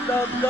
मदद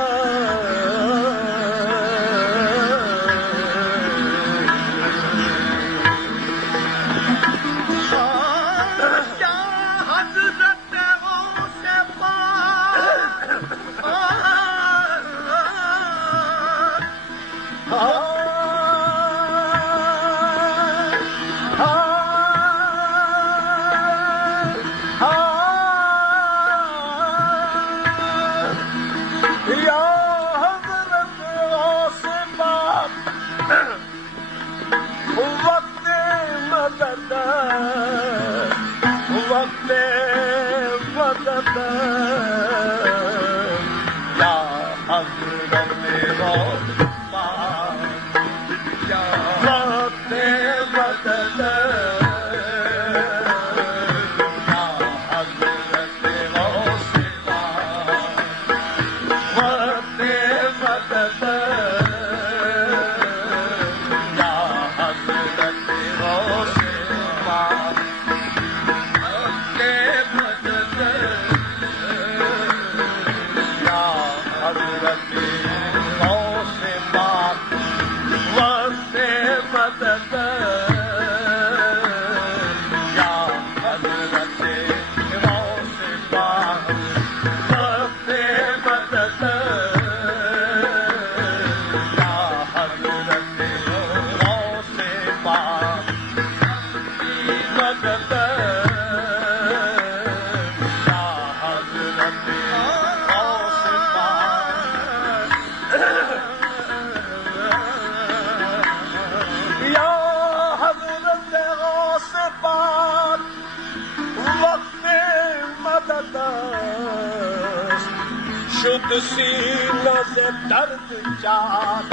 शुद्ध सीना से दर्द चार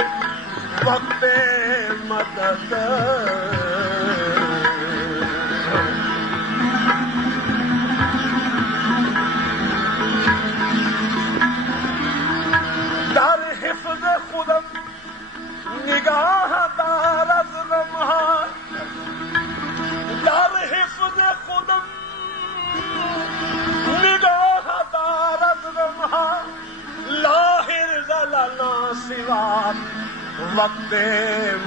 वक्त मदद दर हिफ्ज़ खुदम निगाह दार अज़ लम्हा दर हिफ्ज़ खुदम निगाह दार अज़ लम्हा लाहिर ज़लना सिवा वक्त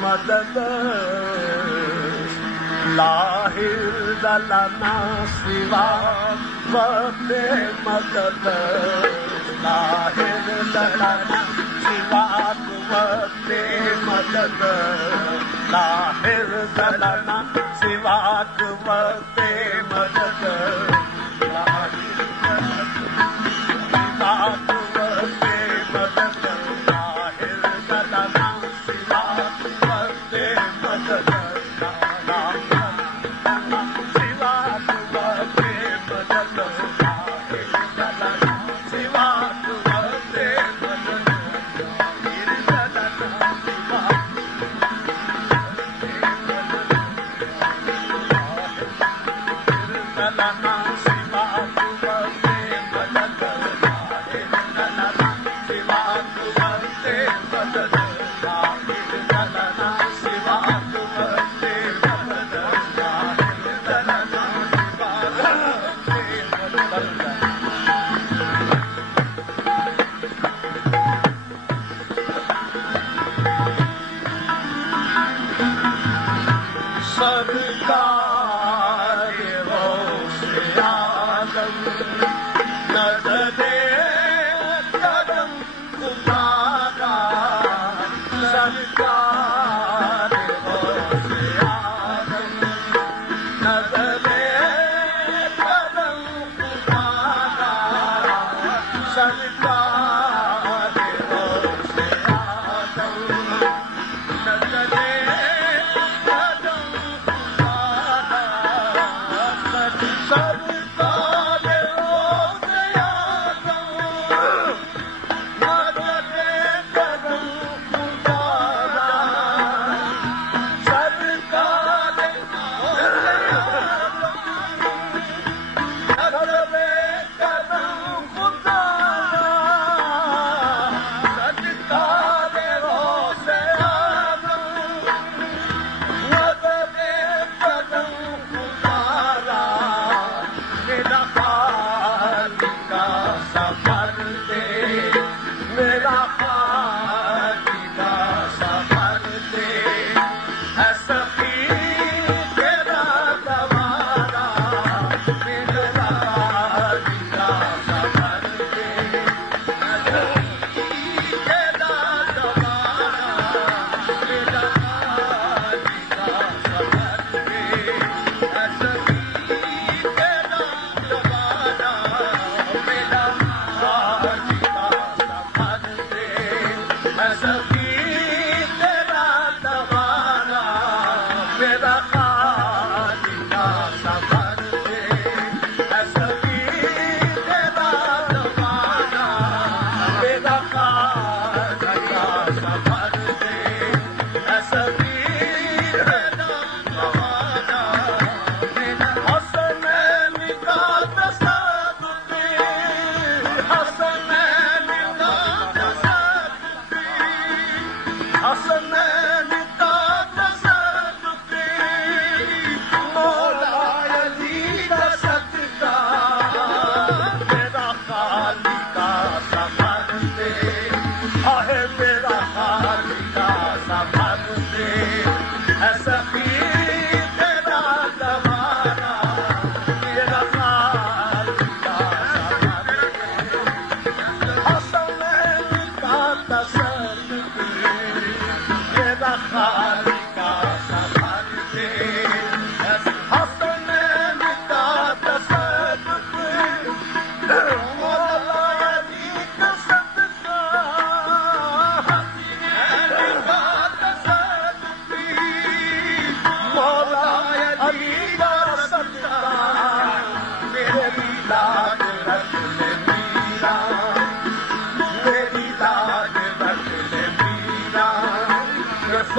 मदद लाहिर ज़लना सिवा वक्त मदद लाहिर ज़लना सिवा वक्त मदद लाहिर ज़लना सिवा वक्त मदद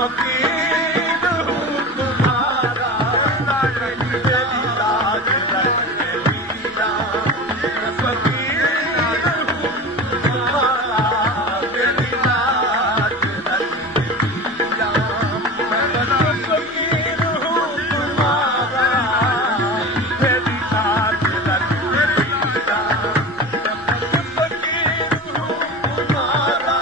फकीर हूँ तुम्हारा, मेरी लाज रखने लीला। मैं फकीर हूँ तुम्हारा, मेरी लाज रखने लीला। मैं फकीर हूँ तुम्हारा, मेरी लाज रखने लीला। मैं फकीर हूँ तुम्हारा,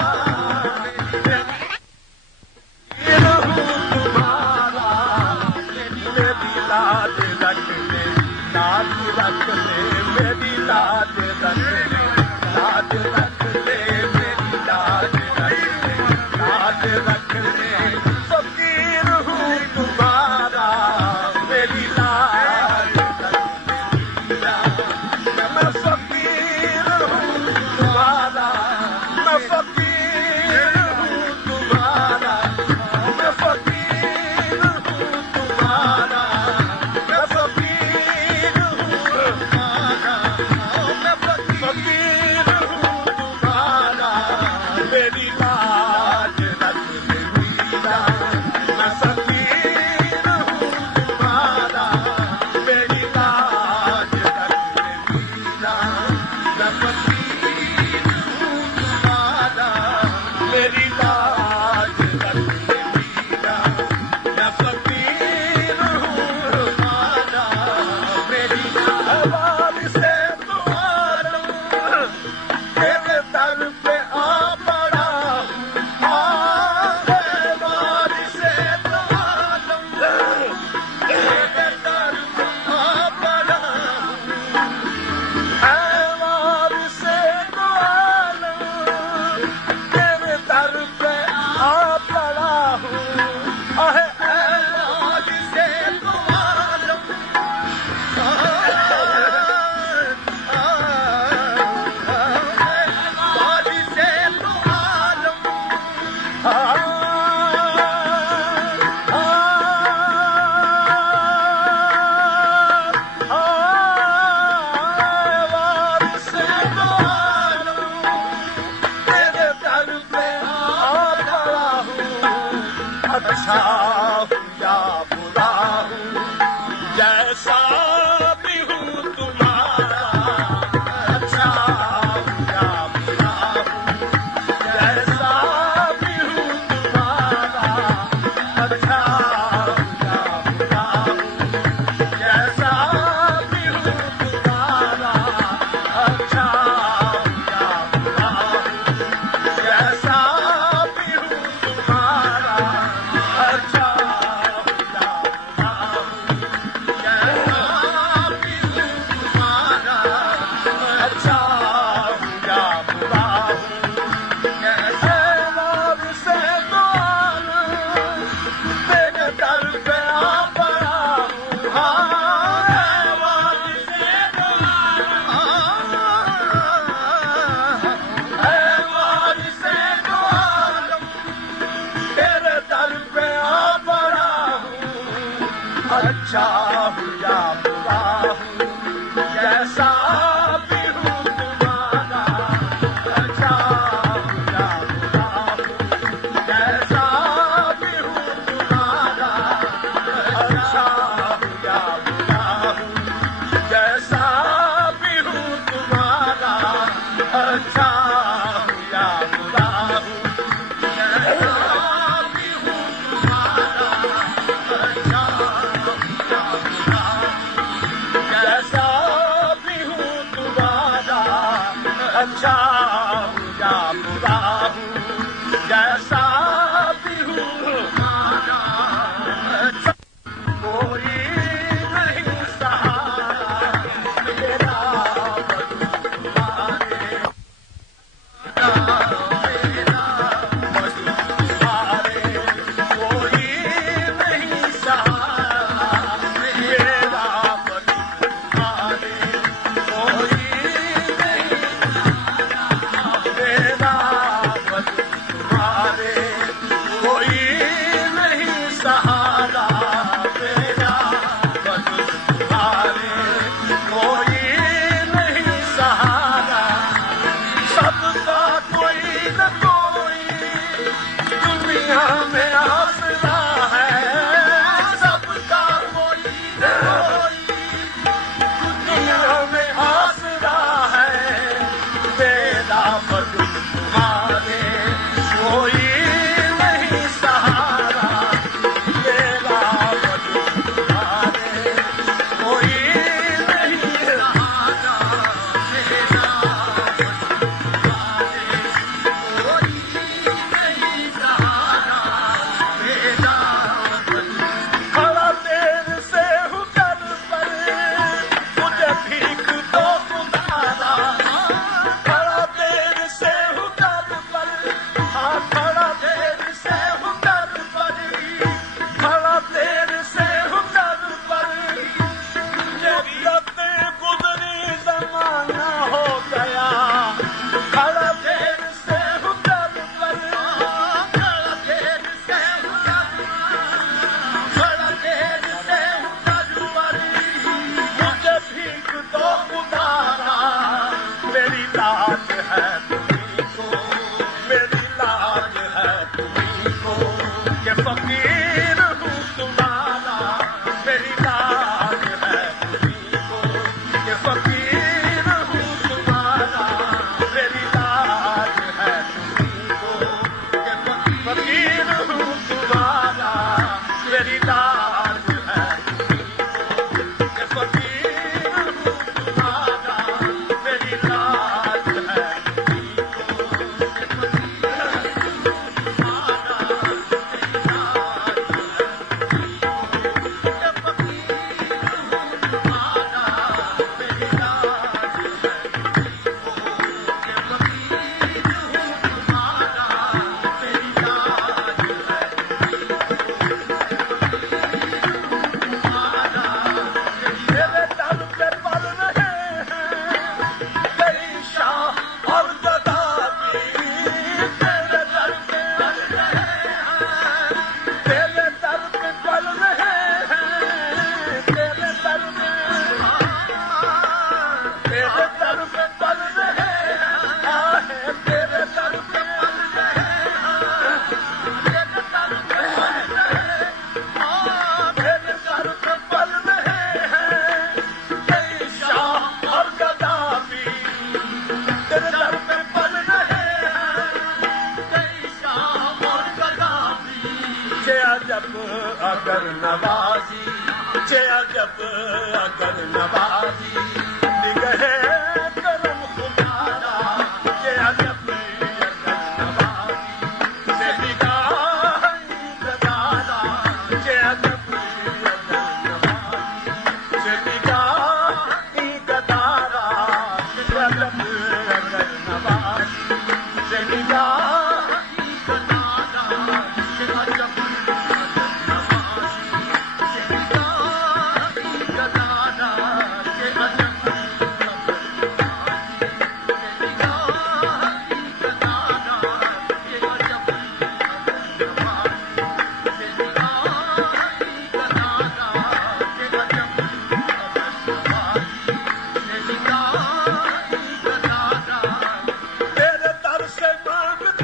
लाज रख ले, लाज रख ले, मेरी लाज रख ले, लाज रख ले, मेरी लाज रख ले, लाज रख ले। फकीर हूँ तुम्हारा, मेरी लाज रख ले। मैं फकीर हूँ तुम्हारा, मैं फकीर हूँ तुम्हारा, मैं फकीर हूँ तुम्हारा। मेरी लाज रख ले लीला। मैं फकीर हूँ तुम्हारा, मेरी लाज रख ले लीला। मैं फकीर हूँ तुम्हारा, मेरी लाज रख ले लीला। मैं फकीर हूँ तुम्हारा, मेरी लाज से तुम्हारा तेरे दर पे आ पड़ा हूँ। वारी से तो आलम तेरे दर पे आ पड़ा हूँ। वारी से तो आलम तेरे दर पे आ पड़ा हूँ। वारी से तो आलम अच्छा या बुरा हूँ, जैसा भी हूँ तुम्हारा। अच्छा या बुरा हूँ, जैसा भी हूँ तुम्हारा। अच्छा या बुरा हूँ, जैसा भी हूँ तुम्हारा। अच्छा या बुरा हूँ, जैसा भी हूँ तुम्हारा। अच्छा या बुरा हूँ, जैसा भी हूँ तुम्हारा। अच्छा या बुरा हूँ, जैसे वार से तो तेरे दर पे आ पड़ा हूँ। वार से तो वार से तो तेरे दर पे आ पड़ा हूँ। अच्छा हूँ या बुरा हूँ, जैसा भी हूँ तुम्हारा। अच्छा हूँ या बुरा हूँ, जैसा भी हूँ तुम्हारा। अच्छा हूँ या बुरा हूँ, जैसा भी हूँ तुम्हारा। अच्छा हूँ या बुरा हूँ, जैसा भी हूँ तुम्हारा। अच्छा या बुरा हूँ, जैसा भी हूँ तुम्हारा। अच्छा हूँ या बुरा हूँ, जैसा भी हूँ तुम्हारा। अच्छा कोई नहीं सहारा मेरा तुम्हारे, मेरा तुम्हारे। कोई नहीं सहारा मेरा तुम्हारे। कोई नहीं सहारा मेरा तुम्हारे। वजूद तुम्हारे कोई नहीं सहारा, मेरा वजूद तुम्हारे कोई नहीं सहारा, मेरा वजूद तुम्हारे कोई नहीं सहारा, मेरा वजूद। खड़ा देर से हूँ दर पर, मुझे भीख दो खुदारा, खड़ा देर से हूँ दर पर, हाँ खड़ा देर से हूँ दर पर, खड़ा देर से हूँ दर पर, मुद्दतें गुजरी जमाना हो गया, खड़ा देर से हूँ दर पर, खड़ा देर से हूँ दर पर, खड़ा देर से हूँ दर पर, मुझे भीख दो उधारा, मेरी लाज है तुम्हीं को, मेरी लाज है तुम्हीं को, कि फकीर हूँ तुम्हारा, मेरी लाज है तुम्हीं को, कि फकीर हूँ तुम्हारा, मेरी लाज है तुम्हीं को, कि फकीर हूँ तुम्हारा, मेरी लाज है तुम्हीं को, कि फकीर हूँ तुम्हारा, मेरी लाज है तुम्हीं को, कि मेरे दर पे पल रहे हैं तेरी शाह और गदारी, तेरे दर पे पल रहे हैं, तेरे दर पे पल रहे हैं, तेरे दर पे, तेरे दर पे पल रहे हैं, तेरे दर पे पल रहे हैं, तेरे दर पे पल रहे हैं, तेरे दर पे पल रहे हैं, तेरी शाह और गदारी, तेरे दर पे पल रहे हैं, तेरी शाह और गदारी, जे अजब अगर नवाजी, जे अजब अगर नवाजी, निगहे करम खुदारा, जे अजब अगर नवाजी, से निगाह गदारा, जे अजब अगर नवाजी, से निगाह गदारा, जे अजब अगर नवाजी, से निगाह गदारा, जे अजब अगर नवाजी, से निगाह गदारा, जे अजब तेरे दर से मांगते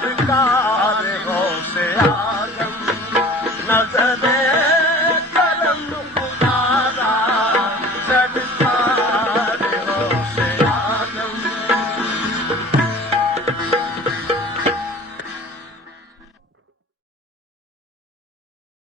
सरकार हो से आजम नजर